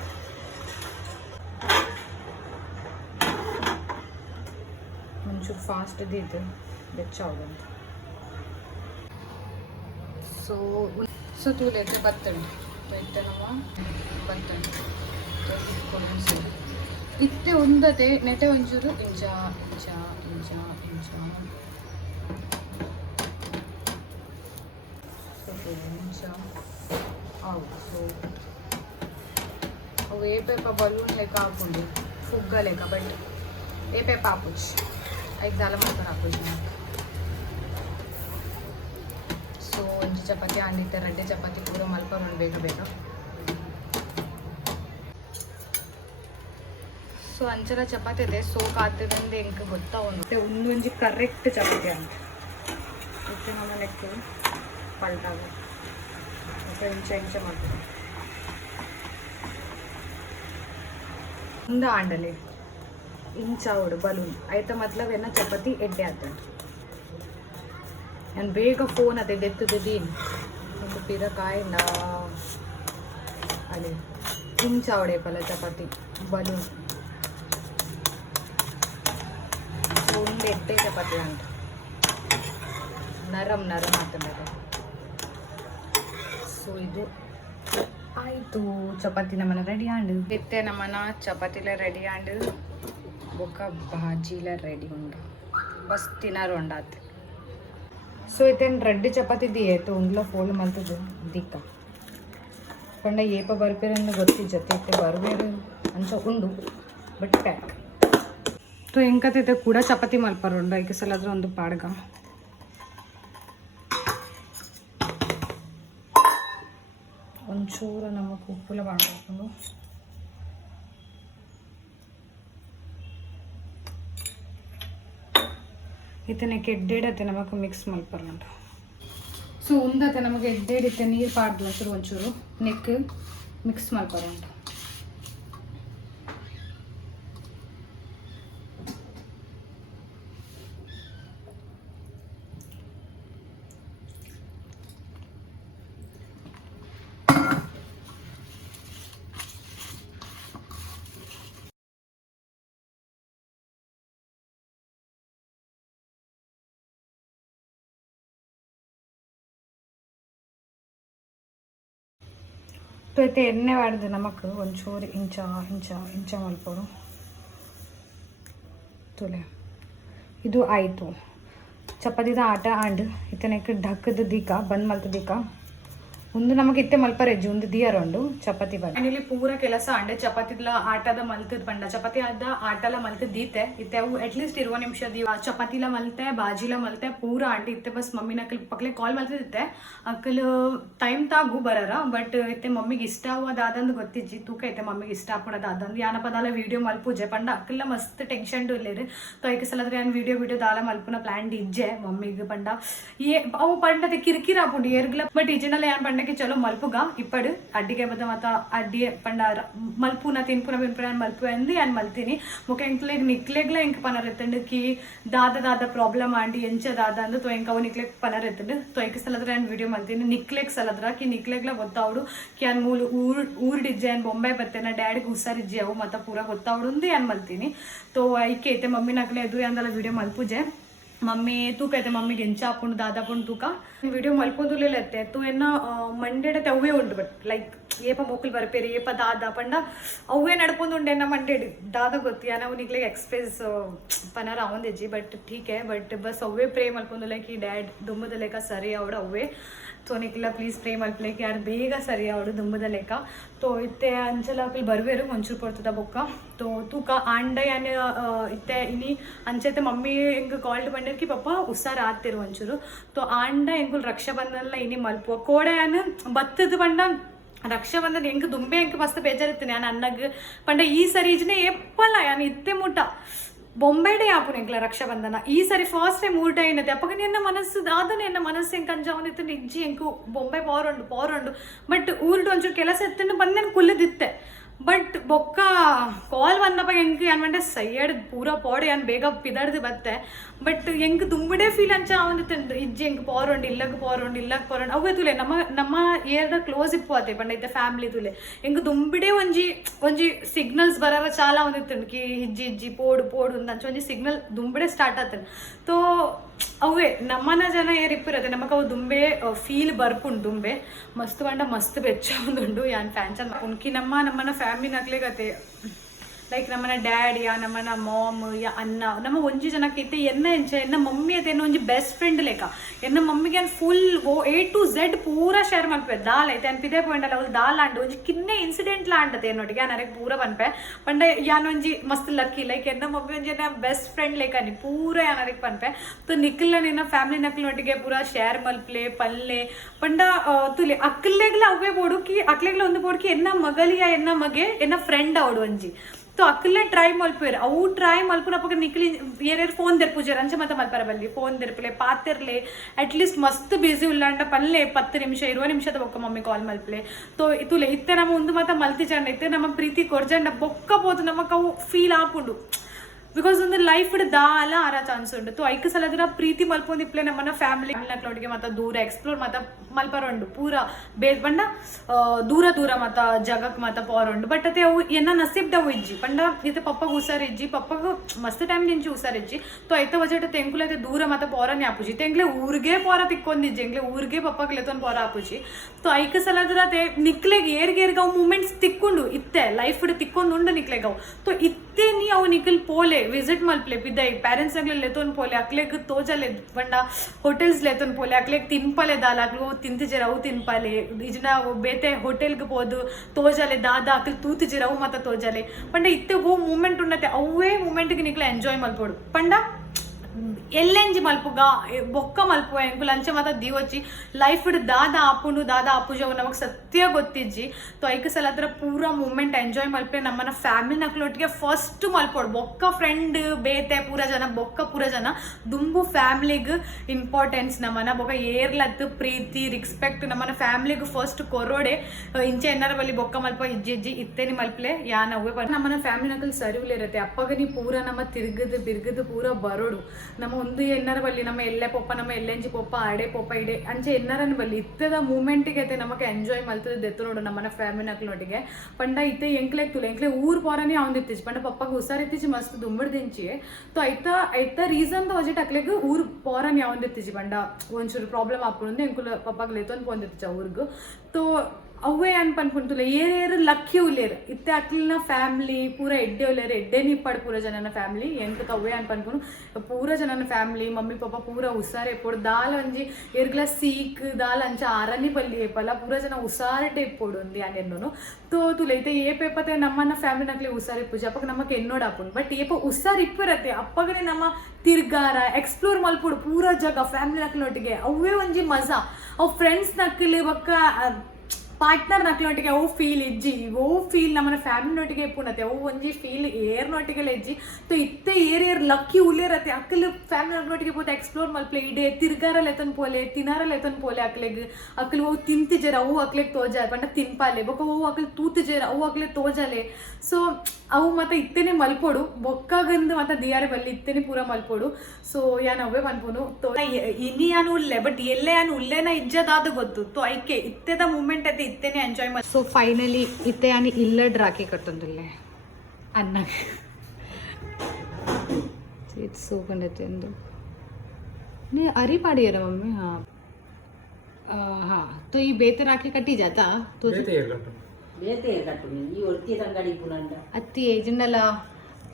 ಒಂಚೂರು ಫಾಸ್ಟ್ ಇದು ಬೆಚ್ಚಾವುದಂತ ಸೊ ತೂಲೈತೆ ಬತ್ತಂಡು ಇತ್ತೆ ನಮ್ಮ ಬತ್ತಂಡು ಇತ್ತೆ ಒಂದತೆ ನೆಟೆ ಒಂಚೂರು ಇಂಚ ಇಂಚ ಇಂಚ ಇಂಚ ಇಂಚ ಹೌದು ಅವು ఏ పేప బలూన్ లెక్క ఆకుంది ఫుగ్గ లెక్క బట్ ఏ పేప ఆపొచ్చు ఐదు దాల మాత్రం ఆపొచ్చు నాకు ಸೊ ಒಂದು ಚಪಾತಿ ಅಂಡಿತ್ತೆ ರೆಡ್ಡೆ ಚಪಾತಿ ಪೂರ ಮಲ್ಕೊಂಡು ಬೇಗ ಬೇಗ ಸೊ ಅಂಚಲ ಚಪಾತಿ ಇದೆ ಸೋಕ್ ಆಗ್ತದಂದು ಹೆಂಗೆ ಗೊತ್ತಾವನು ಮತ್ತೆ ಒಂದೊಂದು ಕರೆಕ್ಟ್ ಚಪಾತಿ ಅಂತ ಮತ್ತೆ ನಮ್ಮ ಲೆಕ್ಕ ಪಲ್ಟಾಗ ಮತ್ತೆ ಇಂಚ ಇಂಚ ಮಾಡ್ತೀವಿ ಒಂದು ಆಂಡಲೆ ಇಂಚ ಅವಡು ಬಲೂನ್ ಆಯ್ತಾ ಮತ್ಲಬ್ ಏನ ಚಪಾತಿ ಎಡ್ಡೆ ಆಗ್ತದೆ ನಾನು ಬೇಗ ಫೋನ್ ಅದೇ ದೆತ್ತದು ದೀನ್ ಒಂದು ಪಿರಕಾಯಿಂದ ಅಲ್ಲಿ ಇಂಚ ಅವಡೆ ಪಲ ಚಪಾತಿ ಬಲೂನ್ ಒಂದು ಎಡ್ಡೆ ಚಪಾತಿ ಅಂತ ನರಮ್ ನರಮ್ ಆಗ್ತದೆ ಸೊ ಇದು ಆಯಿತು ಚಪಾತಿ ನಮ್ಮನ ರೆಡಿ ಆಂಡು ಎತ್ತೆ ನಮ್ಮನ ಚಪಾತಿಲ ರೆಡಿ ಆಂಡು ಬೊಕ್ಕ ಬಾಜಿಲ ರೆಡಿ ಉಂಡು ಬಸ್ ತಿನ್ನರು ಉಂಡಾತೆ ಸೊ ಇತ್ತೇನು ರೆಡ್ಡಿ ಚಪಾತಿ ದಿಯೇತು ಉಂಡ್ಲ ಫೋಲ್ಡ್ ಮಲ್ತದು ದಿಕ್ಕ ಪಂಡ ಏಪ ಬರ್ಪೇರೆಂದು ಗೊತ್ತಿಜ್ಜತ್ತೆ ಇತ್ತೆ ಬರ್ಬೇರು ಅಂಚ ಉಂಡು ಬಟ್ ಪ್ಯಾಕ್ ಸೊ ಹೆಂಗತೈತೆ ಕೂಡ ಚಪಾತಿ ಮಲ್ಪರು ಉಂಡು ಐಕೆ ಸಲಾದ್ರೂ ಒಂದು ಪಾಡ್ಗ ಒಂಚೂರು ನಮಗೆ ಉಪ್ಪುಲ ಮಾಡ್ಕೊಂಡು ಇತನಕ್ಕೆ ಎಡ್ಡೆಡತ್ತೆ ನಮಗೆ ಮಿಕ್ಸ್ ಮಲ್ಪರ್ಲಂಡು ಸೊ ಉಂದತ್ತೆ ನಮಗೆ ಎಡ್ಡೆಡಿತ್ತೆ ನೀರು ಪಾಡ್ದು ಒಂಚೂರು ನೆಕ್ ಮಿಕ್ಸ್ ಮಲ್ಪರ್ಲಂಡು అయితే ಎಣ್ಣೆ ವಾಡಿದೆ ನಮಕ್ ಒಂಚೂರು ಇಂಚ ಇಂಚ ಇಂಚ ಮಲ್ಪೋಡು ತುಲೆ ಇದು ಆಯಿತು ಚಪಾತಿದ ಆಟ ಆಂಡ್ ಇತನಕ್ಕೆ ಢಕ್ಕದ ದೀಕ ಬಂದ್ ಮಲ್ತ ದೀಕ ಒಂದು ನಮಗೆ ಇತ್ತೆ ಮಲ್ಪರೆಜ್ಜಿ ಒಂದು ದಿಯರೊಂಡು ಚಪಾತಿ ಬಂದು ಇಲ್ಲಿ ಪೂರ ಕೆಲಸ ಅಂಡೆ ಚಪಾತಿಲ ಆಟದ ಮಲ್ತದ ಬಂಡ ಚಪಾತಿ ಆದ ಆಟಲ ಮಲ್ತದ ದೀತೆ ಇತ್ತೆ ಅವು ಅಟ್ಲೀಸ್ಟ್ 20 ನಿಮಿಷ ದೀವ ಚಪಾತಿಲ ಮಲ್ತೆ ಬಾಜಿಲ ಮಲ್ತೆ ಪೂರ ಅಂಡೆ ಇತ್ತೆ ಬಸ್ ಮಮ್ಮಿ ನಕಲ್ ಪಕ್ಲೆ ಕಾಲ್ ಮಲ್ತಿದ್ದೆ ಅಕ್ಕಲ್ ಟೈಮ್ ತಾಗು ಬರರ ಬಟ್ ಇತ್ತೆ ಮಮ್ಮಿಗೆ ಇಷ್ಟ ಅದಾದಂದು ಗೊತ್ತಿಜ್ಜಿ ತೂಕ ಐತೆ ಮಮ್ಮಿಗೆ ಇಷ್ಟ ಪಡೋದು ಅದಂದು ಯಾನ ಪದಾಲ ವಿಡಿಯೋ ಮಲ್ಪೂಜೆ ಪಂಡ ಅಕ್ಕಲ್ಲ ಮಸ್ತ್ ಟೆನ್ಷನ್ ಇಲ್ಲೇರಿ ತೊ ಐಕೆ ಸಲದ್ರೆ ಏನು ವಿಡಿಯೋ ದಾಲ ಮಲ್ಪುನ ಪ್ಲಾನ್ ಇಜ್ಜೆ ಮಮ್ಮಿಗೆ ಪಂಡ ಅವು ಪಂಡದ ಕಿರಿಕಿರಿ ಆಪುಂಡು ಏರ್ಗ್ಲ ಬಟ್ ಇಜಿನಲ್ಲ ಏನು ಪಂಡ ಚಲೋ ಮಲ್ಪುಗ ಇಪ್ಪಡು ಅಡ್ಡಿಗೆ ಬದ ಮತ್ತ ಅಡ್ಡಿ ಪಂಡ ಮಲ್ಪುನ ತಿನ್ಪುನ ಬಿನ್ಪುನ ಮಲ್ಪು ಎಂದು ಏನು ಮಲ್ತೀನಿ ಮುಖ ಎಂಕ್ಲೆಗ್ ನಿಕ್ಲೆಗ್ಲ ಎಂಕ್ ಪನರ್ ಎತ್ತಂಡು ಕಿ ದಾದ ಪ್ರಾಬ್ಲಮ್ ಆಂಡಿ ಎಂಚ ದಾದ ಅಂದು ತೊ ಎಂಕ್ ಅವು ನಿಕ್ಲೆಗ್ ಪನರ್ ಎತ್ತಂಡು ತೊ ಎಂಕ್ ಸಲದ್ರ ಏನು ವಿಡಿಯೋ ಮಲ್ತೀನಿ ನಿಕ್ಲೆಗ್ ಸಲದ್ರ ಕಿ ನಿಕ್ಲೆಗ್ಲ ಗೊತ್ತಾವಡು ಕಿ ಅನ್ ಮೂಲು ಊರ್ಡಿಜ್ಜೆ ಏನು ಬೊಂಬೆ ಬರ್ತೇನೆ ಡ್ಯಾಡಿಗೆ ಹುಷಾರಿಜ್ಜೆ ಅವು ಮತ್ತು ಪೂರ ಗೊತ್ತಾವಡು ಅಂದು ಏನು ಮಲ್ತೀನಿ ತೊ ಐಕೆ ಐತೆ ಮಮ್ಮಿ ನಕ್ಲೆ ಎದು ಅಂದಲ್ಲ ವಿಡಿಯೋ ಮಲ್ಪುಜೆ मम्मी तूक అయితే మమ్మీకి ఎంచ ఆపుండు దాదాపుండు తూక వీడియో మల్పొందులేతే తూ ఎన్న మండేడైతే అవే ఉండు బట్ లైక్ ಏಪ ಮೋಕಲ್ ಬರ್ಪೇರಿ ಏಪ ದಾದ ಪಂಡ ಅವೇ ನಡ್ಕೊಂಡುಂಡೆ ನಮ್ಮ ಮಂಡೇಡಿ ದಾದ ಗೊತ್ತಿಯ ನಾವು ನಿಗ್ಲಿಗೆ ಎಕ್ಸ್ಪ್ರೆಸ್ ಪನರ ಅವಂದೆಜ್ಜಿ ಬಟ್ ಠೀಕ್ ಹೈ ಬಟ್ ಬಸ್ ಅವೇ ಪ್ರೇ ಮಲ್ಕೊಂಡು ಲೈಕ್ ಈ ಡ್ಯಾಡ್ ದುಂಬದ ಲೆಕ್ಕ ಸರಿ ಅವಡು ಅವೇ ತೋ ನಿಕ್ಲ ಪ್ಲೀಸ್ ಪ್ರೇ ಮಲ್ಪಲೇಕ್ ಯಾರು ಬೇಗ ಸರಿ ಅವಡು ದುಂಬದ ಲೆಕ್ಕ ತೋ ಇತ್ತೆ ಅಂಚಲ ಅಕ್ಕಲ್ ಬರ್ವೇರು ಒಂಚೂರು ಕೊಡ್ತದ ಬೊಕ್ಕ ತೋ ತೂಕ ಆಂಡ ಯಾನೆ ಇತ್ತೆ ಇನಿ ಅಂಚೈತೆ ಮಮ್ಮಿ ಹೆಂಗೆ ಕಾಲ್ಡ್ ಬಂದಿರ್ಕಿ ಪಪ್ಪ ಹುಷಾರು ಆಗ್ತಿರು ಒಂಚೂರು ತೋ ಆಂಡ ಹೆಂಗುಲ್ ರಕ್ಷಾ ಬಂಧನಲ್ಲ ಇನಿ ಮಲ್ಪುವ ಕೋಡೆ ಯಾನು ಬತ್ತದ ಬಂಡ ರಕ್ಷಾಬಂಧನ ಹೆಂಗೆ ದುಂಬೆ ಹೆಂಗೆ ಮಸ್ತ್ ಬೇಜಾರಿತ್ತು ನಾನು ಅನ್ನಗೆ ಪಂಡ ಈ ಸರಿ ಇಜ್ನೆ ಎಪ್ಪಲ್ಲ ಯಾನು ಇತ್ತೆ ಮುಟ್ಟ ಬೊಂಬೆಡೆ ಆಪುನ ಎಂಕ್ಲ ರಕ್ಷಾಬಂಧನ ಈ ಸರಿ ಫಸ್ಟ್ ಟೈಮ್ ಊಟ ಏನತ್ತೆ ಅಪ್ಪಗ ಎನ್ನ ಮನಸ್ಸು ಆದನೆ ಎನ್ನ ಮನಸ್ಸು ಹೆಂಗೆ ಕಂಜಾವನಿತ್ತು ನಿಜ್ಜಿ ಹೆಂಕು ಬೊಂಬೆ ಪೋರಂಡು ಬಟ್ ಊರ್ಡು ಒಂಚೂರು ಕೆಲಸ ಎತ್ತಂಡು ಬಂದೇನು ಕುಲ್ಲದಿತ್ತೆ ಬಟ್ ಬೊಕ್ಕ ಕಾಲ್ ಬಂದಪ್ಪ ಹೆಂಗೆ ಅನ್ಮಂಡೆ ಸೈಡ್ ಪೂರ ಪಾಡಿ ಅನ್ ಬೇಗ ಪಿದಾಡ್ದು ಬತ್ತೆ ಬಟ್ ಹೆಂಗೆ ದುಂಬಡೆ ಫೀಲ್ ಅಂಚ ಅವನಿತ್ತು ಇಜ್ಜಿ ಹೆಂಗೆ ಪೋರಂಡು ಇಲ್ಲಕ್ಕೆ ಪೋರಂಡು ಅವೇ ತುಲೆ ನಮ್ಮ ಏರ್ದ ಕ್ಲೋಸ್ ಇಪ್ಪು ಆತೆ ಪಂಡೈತೆ ಫ್ಯಾಮಿಲಿ ತುಲೆ ಹೆಂಗೆ ದುಂಬಿಡೆ ಒಂಜಿ ಸಿಗ್ನಲ್ಸ್ ಬರೋರ ಚಾಲ ಅವನಿತ್ತು ಕಿ ಇಜ್ಜಿ ಪೋಡು ಅಂಚ ಒಂಜಿ ಸಿಗ್ನಲ್ ದುಂಬಿಡೆ ಸ್ಟಾರ್ಟ್ ಆತನು ತೋ ಅವೇ ನಮ್ಮನ ಜನ ಏರಿಪ್ಪಿರತ್ತೆ ನಮಕ್ ಅವು ದುಂಬೆ ಫೀಲ್ ಬರ್ಪುಂಡು ದುಂಬೆ ಮಸ್ತ್ ಬಂಡ ಮಸ್ತ್ ಬೆಚ್ಚ ಒಂದುಂಡು ಯಾನ್ ಫ್ಯಾನ್ಸ್ ಉನ್ಕಿ ನಮ್ಮನ ಫ್ಯಾಮಿಲಿ ನಕ್ಲೆಗತ್ತೆ ಲೈಕ್ ನಮ್ಮನ ಡ್ಯಾಡ್ ಯಾ ನಮ್ಮನ ಮಾಮ್ ಯಾ ಅನ್ನ ನಮ್ಮ ಒಂಜಿ ಜನಕ್ಕೆ ಇತ್ತೆ ಎನ್ನ ಮಮ್ಮಿ ಅತ್ತೆ ಎನ್ನ ಒಂಜಿ ಬೆಸ್ಟ್ ಫ್ರೆಂಡ್ ಲೆಕ್ಕ ಎನ್ನ ಮಮ್ಮಿಗೆ ಅನ್ ಫುಲ್ A to Z ಪೂರ ಶೇರ್ ಮಲ್ಪೆ ದಾಲ್ ಐತೆ ಅನ್ ಪಿದೆ ಪಾಯಿಂಟ್ ಅಲ್ಲ ಅವ್ಳು ದಾಲ್ ಆಂಡು ಒಂಜಿ ಕಿನ್ನೆ ಇನ್ಸಿಡೆಂಟ್ ಲಾಂಡತೆ എന്നೊಟ್ಟಿಗೆ ಯಾನರೆಗೆ ಪೂರ ಪನ್ಪೆ ಪಂಡ ಯಾನೊಂಜಿ ಮಸ್ತ್ ಲಕ್ಕಿ ಲೈಕ್ ಎನ್ನ ಮಮ್ಮಿ ಒಂಜಿ ಬೆಸ್ಟ್ ಫ್ರೆಂಡ್ ಲೆಕ್ಕ ನೀ ಪೂರ ಯಾನರೆಗೆ ಪನ್ಪೆ ತು ನಿಖಿಲ್ನ ನಿನ್ನ ಫ್ಯಾಮಿಲಿ ನಕ್ಲಿನೊಟ್ಟಿಗೆ ಪೂರ ಶೇರ್ ಮಲ್ಪ್ಲೆ ಪಲ್ಲೆ ಪಂಡ ತುಲೆ ಅಕ್ಕಲೆಗ್ಲ ಅವೇ ಬೋಡುಕಿ ಅಕ್ಲೆಗ್ಲ ಒಂದು ಬೋಡುಕಿ ಎನ್ನ ಮಗಲಿಯ ಎನ್ನ ಮಗೆ ಎನ್ನ ಫ್ರೆಂಡ್ ಅವಡು ಒಂಜಿ तो अक्कले ट्राई मल्पेर अವು ट्राई मल्पुनप्पग निकली ಏರೇರ್ ಫೋನ್ ದೆರ್ಪುಜೆರ್ ಅಂಚೆ ಮತ್ತೆ ಮಲ್ಪರ ಬಲ್ಲಿ ಫೋನ್ ದೆರ್ಪಲೆ ಪಾತೆರ್ಲೆ ಅಟ್ಲೀಸ್ಟ್ ಮಸ್ತ್ ಬಿಸಿ ಉಳ್ಳಾಂಡ ಪಲ್ಲೆ 10 ನಿಮಿಷ 20 ನಿಮಿಷದ ಬೊಕ್ಕ ಮಮ್ಮಿ ಕಾಲ್ ಮಲ್ಪಲೆ ತೋ ಇತುಲೆ ಇತ್ತೆ ನಮ್ಮ ಒಂದು ಮಾತ ಮಲ್ತಿ ಚಂಡ ಇತ್ತೆ ನಮ್ಮ ಪ್ರೀತಿ ಕೊರ್ಜಂಡ ಬೊಕ್ಕ ಪೋತು ನಮಕ್ ಅವು ಫೀಲ್ ಆಪುಂಡು ಬಿಕಾಸ್ ಒಂದು ಲೈಫ್ ದಾಲ ಆರ ಚಾನ್ಸ್ ಉಂಡು ತೋ ಐಕ ಸಲದ್ರ ಪ್ರೀತಿ ಮಲ್ಪೊಂದಿಪ್ಲೆ ನಮ್ಮನ ಫ್ಯಾಮಿಲಿ ನಕ್ಲೊಟ್ಟಿಗೆ ಮತ್ತ ದೂರ ಎಕ್ಸ್ಪ್ಲೋರ್ ಮತ್ತ ಮಲ್ಪರೊಂಡು ಪೂರ ಬೇಸ್ ಬಂಡ ದೂರ ಮತ್ತ ಜಗಕ್ ಮತ್ತ ಪೋರೊಂಡು ಬಟ್ ಅತೆ ಅವು ಎನ್ನ ನಸೀಬ್ದವು ಇಜ್ಜಿ ಪಂಡ ಇತ್ತೆ ಪಪ್ಪಗ ಹುಷಾರ್ ಇಜ್ಜಿ ಪಪ್ಪಗ ಮಸ್ತ್ ಟೈಮ್ ನಿಂಚಿ ಹುಷಾರ್ ಇಜ್ಜಿ ತೋ ಐತ ವಜಟ ತೆಂಕುಲೈತೆ ದೂರ ಮತ್ತ ಪೋರನೆ ಆಪುಜಿ ತೆಂಕ್ಲೆ ಊರ್ಗೆ ಪೋರ ತಿಕ್ಕೊಂದಿಜ್ಜಿ ಎಂಕ್ಲೆ ಊರ್ಗೆ ಪಪ್ಪಗ್ ಲೆತೊಂದು ಪೋರ ಆಪುಜಿ ತೋ ಐಕ ಸಲದ್ರ ಅತೆ ನಿಕ್ಲೆಗ್ ಏರ್ಗೇರ್ಗ ಅವು ಮೂಮೆಂಟ್ಸ್ ತಿಕ್ಕೊಂಡು ಇತ್ತೆ ಲೈಫ್ ತಿಕ್ಕೊಂಡು ಉಂಡು ನಿಕ್ಲೆಗವು ತೋ ಇತ್ತೆ ನೀ ಅವು ನಿಖಿಲ್ ಪೋಲೆ ವಿಸಿಟ್ ಮಲ್ಪ್ಲೆ ಪಿದ್ದೈ ಪ್ಯಾರೆಂಟ್ಸ್ ಆಗ್ಲೆ ಲೆತೊನ್ ಪೋಲೆ ಅಕ್ಲೆಗ್ ತೋಜಲೆ ಬಂಡ ಹೋಟೆಲ್ಸ್ ಲೆತೊನ್ ಪೋಲೆ ಅಕ್ಲೆಗ್ ತಿನ್ಪಲೆ ದಾಲ ಅಕ್ಲು ತಿಂತಿಜೆರ ಅವು ತಿನ್ಪಲೆ ಇಜ್ನ ಬೇತೆ ಹೋಟೆಲ್ಗೆ ಪೋದು ತೋಜಲೆ ದಾದ ಅಕ್ಲು ತೂತಿಜಿರ ಅವು ಮತ್ತ ತೋಜಲೆ ಪಂಡ ಇತ್ತೆ ಓ ಮೂಮೆಂಟ್ ಉಂಡತೆ ಅವೇ ಮೂಮೆಂಟ್ಗೆ ನಿಕ್ಲೆ ಎಂಜಾಯ್ ಮಲ್ಪೋಡು ಪಂಡ ಎಲ್ಲೆಂಜಿ ಮಲ್ಪುಗ ಬೊಕ್ಕ ಮಲ್ಪುವ ಎಂಕುಲು ಅಂಚೆ ಮಾತ ದಿವಚ್ಚಿ ಲೈಫ್ ದಾದ ಆಪುಜವು ನಮಗೆ ಸತ್ಯ ಗೊತ್ತಿಜ್ಜಿ ತೋ ಐಕ ಸಲ ಹತ್ರ ಪೂರ ಮೂಮೆಂಟ್ ಎಂಜಾಯ್ ಮಲ್ಪೆ ನಮ್ಮನ ಫ್ಯಾಮಿಲಿ ನಕ್ಲೊಟ್ಟಿಗೆ ಫಸ್ಟ್ ಮಲ್ಪೋಡು ಬೊಕ್ಕ ಫ್ರೆಂಡ್ ಬೇತೆ ಪೂರ ಜನ ದುಂಬು ಫ್ಯಾಮಿಲಿಗೆ ಇಂಪಾರ್ಟೆನ್ಸ್ ನಮ್ಮನ ಬೊಕ್ಕ ಏರ್ಲತ್ತು ಪ್ರೀತಿ ರಿಸ್ಪೆಕ್ಟ್ ನಮ್ಮನ ಫ್ಯಾಮಿಲಿಗೆ ಫಸ್ಟ್ ಕೊರೋಡೆ ಇಂಚೆ ಎನ್ನರ ಬಲ್ಲಿ ಬೊಕ್ಕ ಮಲ್ಪ ಇಜ್ಜಿ ಇತ್ತೇನಿ ಮಲ್ಪಲೆ ಯಾ ನವ್ವೆ ನಮ್ಮನ ಫ್ಯಾಮಿಲಿ ನಕಲ್ ಸರಿವಿಲಿರತ್ತೆ ಅಪ್ಪಗನಿ ಪೂರ ನಮ್ಮ ಬಿರ್ಗದು ಪೂರ ಬರೋಡು ನಮ್ಮ ಒಂದು ಎನ್ನರ ಬಲ್ಲಿ ನಮ್ಮ ಎಲ್ಲೆ ಪೊಪ್ಪ ನಮ್ಮ ಎಲ್ಲೆಂಜಿ ಪೊಪ್ಪ ಆಡೆ ಪೊಪ್ಪ ಇಡೆ ಅಂಚೆ ಎನ್ನರನ್ ಬಲ್ಲಿ ಇತ್ತದ ಮೂಮೆಂಟಿಗೆ ಐತೆ ನಮಗೆ ಎಂಜಾಯ್ ಮಲ್ತದ ದೆತ್ತು ನೋಡು ನಮ್ಮನ ಫ್ಯಾಮಿಲಿ ನಕ್ಲೊಟ್ಟಿಗೆ ಪಂಡ ಇತ್ತೆ ಎಂಕ್ಲೆಗ್ ತುಲೆ ಎಂಕ್ಲೆ ಊರ್ ಪೋರನೇ ಅವನಿತ್ತಿಜಿ ಪಂಡ ಪಪ್ಪಗೆ ಹುಷಾರಿತ್ತಿಜಿ ಮಸ್ತ್ ದುಂಬಿಡ್ದಿಂಚಿ ತೋ ಐತ ರೀಸನ್ ವಜೆಟ್ ಅಕ್ಲೆಗ್ ಊರ್ ಪೋರನೇ ಅವನಿತ್ತಿಜಿ ಪಂಡ ಒಂಚೂರು ಪ್ರಾಬ್ಲಮ್ ಆಪುಂಡು ಎಂಕುಲು ಪಪ್ಪಗೆ ಲೆತೊಂದು ಪೊಂದಿತ್ತಿಜಿ ಅವ್ರಿಗೂ ತೋ ಅವೇ ಅನ್ಪನ್ಪುಂಟುಲ್ಲ ಏರು ಲಕ್ಕಿ ಉಲ್ಲೇರು ಇತ್ತೆ ಅಕ್ಲಿನ ಫ್ಯಾಮಿಲಿ ಪೂರ ಎಡ್ಡೆ ಉಲ್ಲೇರು ಎಡ್ಡೆ ನಿಪ್ಪಾಡು ಪೂರ ಜನನ ಫ್ಯಾಮಿಲಿ ಎಂತಕ್ಕೆ ಅವೇ ಅನ್ಪನ್ಪುನು ಪೂರ ಜನನ ಫ್ಯಾಮಿಲಿ ಮಮ್ಮಿ ಪಾಪ ಪೂರ ಹುಷಾರ್ ಎಪ್ಪೋಡು ದಾಲ್ ಒಂಜಿ ಎರ್ಗ್ಲ ಸೀಕ್ ದಾಲ್ ಅಂಚ ಆರನಿ ಬಲ್ಲಿ ಏಪಲ್ಲ ಪೂರ ಜನ ಹುಷಾರಿಟ್ಟೆ ಇಪ್ಪೋಡು ಒಂದು ಯಾನೆನ್ನೋನು ತೋ ತುಲೆ ಐತೆ ಏಪ ಏಪತ್ತೆ ನಮ್ಮನ್ನ ಫ್ಯಾಮಿಲಿ ನಕ್ಲಿ ಹುಷಾರ್ ಇಪ್ಪುಜಿ ಅಪ್ಪಗೆ ನಮಗೆ ಎನ್ನೋಡು ಆಪುಂಡು ಬಟ್ ಏಪ ಹುಷಾರ್ ಇಪ್ಪಿರತ್ತೆ ಅಪ್ಪಗನೆ ನಮ್ಮ ತಿರ್ಗಾರ ಎಕ್ಸ್ಪ್ಲೋರ್ ಮಲ್ಪೋಡು ಪೂರ ಜಾಗ ಫ್ಯಾಮಿಲಿ ನಕ್ಲೊಟ್ಟಿಗೆ ಅವೇ ಒಂಜಿ ಮಜಾ ಅವು ಫ್ರೆಂಡ್ಸ್ ನಕ್ಲಿ ಬೊಕ್ಕ ಪಾರ್ಟ್ನರ್ ನಕ್ಲೊಟ್ಟಿಗೆ ಅವು ಫೀಲ್ ಇಜ್ಜಿ ಓ ಫೀಲ್ ನಮ್ಮನ ಫ್ಯಾಮಿಲಿ ನೊಟ್ಟಿಗೆ ಪುಣತೆ ಅವು ಒಂಜಿ ಫೀಲ್ ಏರ್ನೊಟ್ಟಿಗೆಲ್ಲ ಇಜ್ಜಿ ತೋ ಇತ್ತೆ ಏರ್ ಲಕ್ಕಿ ಉಲ್ಲೇರತ್ತೆ ಅಕ್ಕಲು ಫ್ಯಾಮಿಲಿ ನೊಟ್ಟಿಗೆ ಪೋತೆ ಎಕ್ಸ್ಪ್ಲೋರ್ ಮಲ್ಪಲೆ ಇಡೆ ತಿರ್ಗಾರಲ್ಲಿ ಎತ್ತನ್ ಪೋಲೆ ತಿನಾರಲ್ಲಿ ಎತ್ತನ್ ಪೋಲೆ ಅಕ್ಲೆಗ್ ಅಕ್ಕಲು ಅವು ತಿಂತಿಜೇರ ಅವು ಅಕ್ಲೆಗ್ ತೋಜಾಲೆ ಪಂಡ ತಿನ್ಪಾಲೆ ಬೊಕ್ಕ ಅವು ಅಕ್ಕಲು ತೂತಿಜೇರ ಅವು ಅಕ್ಲೆ ತೋಜಾಲೆ ಸೊ ಅವು ಮತ್ತೆ ಇತ್ತೇನೆ ಮಲ್ಪೋಡು ಬೊಕ್ಕಾಗಂದು ಮತ್ತೆ ದಿಯಾರೆ ಬಲ್ಲಿ ಇತ್ತೇನೆ ಪೂರ ಮಲ್ಪೋಡು ಸೊ ಯಾನ್ ಅವೇ ಮಲ್ಪೋನು ತೋ ಇನಿ ಯಾನು ಉಲ್ಲೆ ಬಟ್ ಎಲ್ಲೇ ಯಾನು ಉಲ್ಲೇನ ಇಜ್ಜದಾದ ಗೊತ್ತು ತೋ ಐಕೆ ಇತ್ತೆದ ಮೂಮೆಂಟ್ ಐತೆ ಇತ್ತೇನೆ ಎಂಜಾಯ್ ಮಾಡಿ ಸೊ ಫೈನಲಿ ಇತ್ತೆ ಯಾನಿ ಇಲ್ಲಡ್ ರಾಖಿ ಕಟ್ಟೊಂದಿಲ್ಲೆ ಅನ್ನ ಇದು ಸೂಪಂಡೈತೆ ಎಂದು ನೀ ಅರಿ ಪಾಡಿಯರ ಮಮ್ಮಿ ಹಾಂ तो ಈ ಬೇತೆ ರಾಖಿ ಕಟ್ಟಿ ಜಾತಾ तो ಅತ್ತಿ ಏಜೆಂಡಲ್ಲ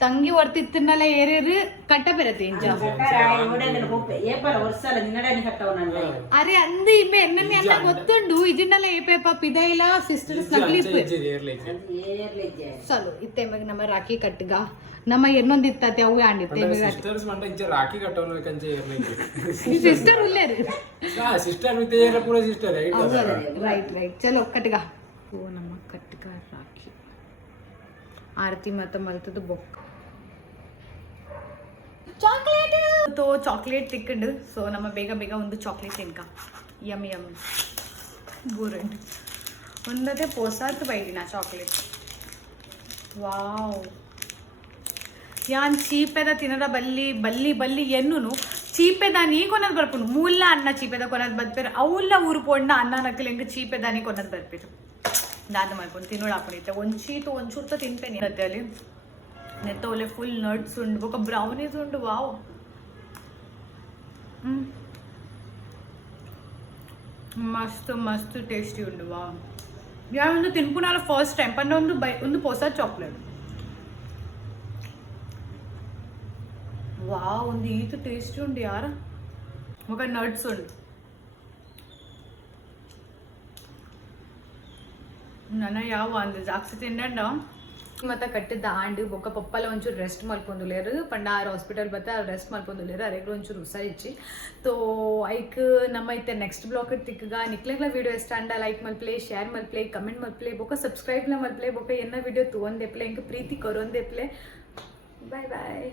ತಂಗಿ ಹೊರ್ತಿತ್ತನ್ನಲ್ಲ ಏರೇರು ಕಟ್ಟ ಬೆರತ್ತೆ ಅರೆ ಅಂದು ಇಮ್ಮೆ ಎನ್ನಮ್ಮಿ ಅನ್ನ ಗೊತ್ತುಂಡು ಇಜಿಂಡಲ್ಲ ಏಪೇಪ ಪಿದೈಲ ಸಿಸ್ಟರ್ಸ್ ನಕ್ಲಿ ಚಲೋ ಇತ್ತೆ ನಮ್ಮ ರಾಖಿ ಕಟ್ಟಗ ನಮ್ಮ ಇನ್ನೊಂದು ಇತ್ತತೆ ಅವು ಆಂಡಿತ್ತೆ ಸಿಸ್ಟರ್ಸ್ ಮಂಡ ಇಂಚ ರಾಖಿ ಕಟ್ಟೋನು ಕಂಚೆ ಏರ್ಲೈತೆ ಸಿಸ್ಟರ್ ಉಲ್ಲೇರು ಸಿಸ್ಟರ್ ವಿತ್ ಏರ ಪೂರ ಸಿಸ್ಟರ್ ರೈಟ್ ಚಲೋ ಕಟ್ಟಗ ಓ ನಮ್ಮ ಕಟ್ಟಗ ರಾಖಿ ಆರತಿ ಮತ್ತ ಮಲ್ತದ ಬೊಕ್ಕ ಚಾಕ್ಲೇಟ್ ತೋ ಚಾಕ್ಲೇಟ್ ತಿಕ್ಕಂಡು ಸೊ ನಮ್ಮ ಬೇಗ ಒಂದು ಚಾಕ್ಲೇಟ್ ತಿನ್ಕ ಯಮ್ ಬೋರಂಡ್ ಒಂದದೇ ಪೋಸಾತ್ ಬೈದಿನ ಚಾಕ್ಲೇಟ್ ವಾವ್ ಯಾನ್ ಚೀಪೆದ ತಿನ್ನದ ಬಲ್ಲಿ ಎನ್ನುನು చీపేదాని కొనది బర్పును మూల అన్న చీపేద కొనది బర్పేరు అవుల ఊరు పోంಡ ಅನ್ನ ನಕ್ಕಲಿ ಹೆಂಗೆ ಚೀಪೇದಾನಿ ಕೊನದು ಬರ್ಪೇರು ದಾದ ಮಾಡ್ಕೊಂಡು ತಿನ್ನೋಳು ಹಾಕೊಂಡಿದ್ದೆ ಒಂಚೂರ್ತ ತಿಂತೇನೆ ಮತ್ತೆ ಅಲ್ಲಿ ನೆತ್ತ ಒಳ್ಳೆ ಫುಲ್ ನಟ್ಸ್ ಉಂಡು ఒక ಬ್ರೌನೀಸ್ ಉಂಡು ವಾವ್ ಮಸ್ತ್ ಟೇಸ್ಟಿ ಉಂಡು ವಾವ್ ಯಾವೊಂದು ತಿನ್ಪುನಾಲ ಫಸ್ಟ್ ಟೈಮ್ ಪಂಡ ಒಂದು ಹೊಸ ಚಾಕ್ಲೇಟ್ ವಾವ್ ಒಂದು ಈತ ಟೇಸ್ಟಿ ಉಂಡು ಯಾರ ఒక నట్స్ ఉండు ನನ್ನ ಯಾವ ಅಂದ ಜಾಸ್ತಿ ತಿಂಡ ಮತ್ತೆ ಕಟ್ಟಿದ್ದ ಆಂಡು ಬೊಕ್ಕ ಪಪ್ಪಲ ಒಂಚೂರು ರೆಸ್ಟ್ ಮಲ್ಪೊಂದುಲೇರು ಪಂಡ ಆರು ಹಾಸ್ಪಿಟಲ್ ಬತ್ತ ರೆಸ್ಟ್ ಮಲ್ಪೊಂದುಲೇರು ಅರೆಗ್ಲು ಒಂಚೂರು ಹುಷಾರಿಚ್ಚಿ ತೋ ಐಕ್ ನಮ್ಮ ಐತೆ ನೆಕ್ಸ್ಟ್ ಬ್ಲಾಕ್ ತಿಕ್ಕಗ ನಿಕ್ಲೆಗ್ಲ ವೀಡಿಯೋ ಇಷ್ಟ ಅಂಡ ಲೈಕ್ ಮಲ್ಪ್ಲೆ ಶೇರ್ ಮಲ್ಪ್ಲೆ ಕಮೆಂಟ್ ಮಲ್ಪ್ಲೆ ಬೊಕ್ಕ ಸಬ್ಸ್ಕ್ರೈಬ್ಲ ಮಲ್ಪ್ಲೆ ಬೊಕ್ಕ ಎನ್ನ ವೀಡಿಯೋ ತಗೊಂಡೆಪ್ಲೆ ಇಂಕ ಪ್ರೀತಿ ಕೊರೊಂದೆಪ್ಲೆ ಬಾಯ್ ಬಾಯ್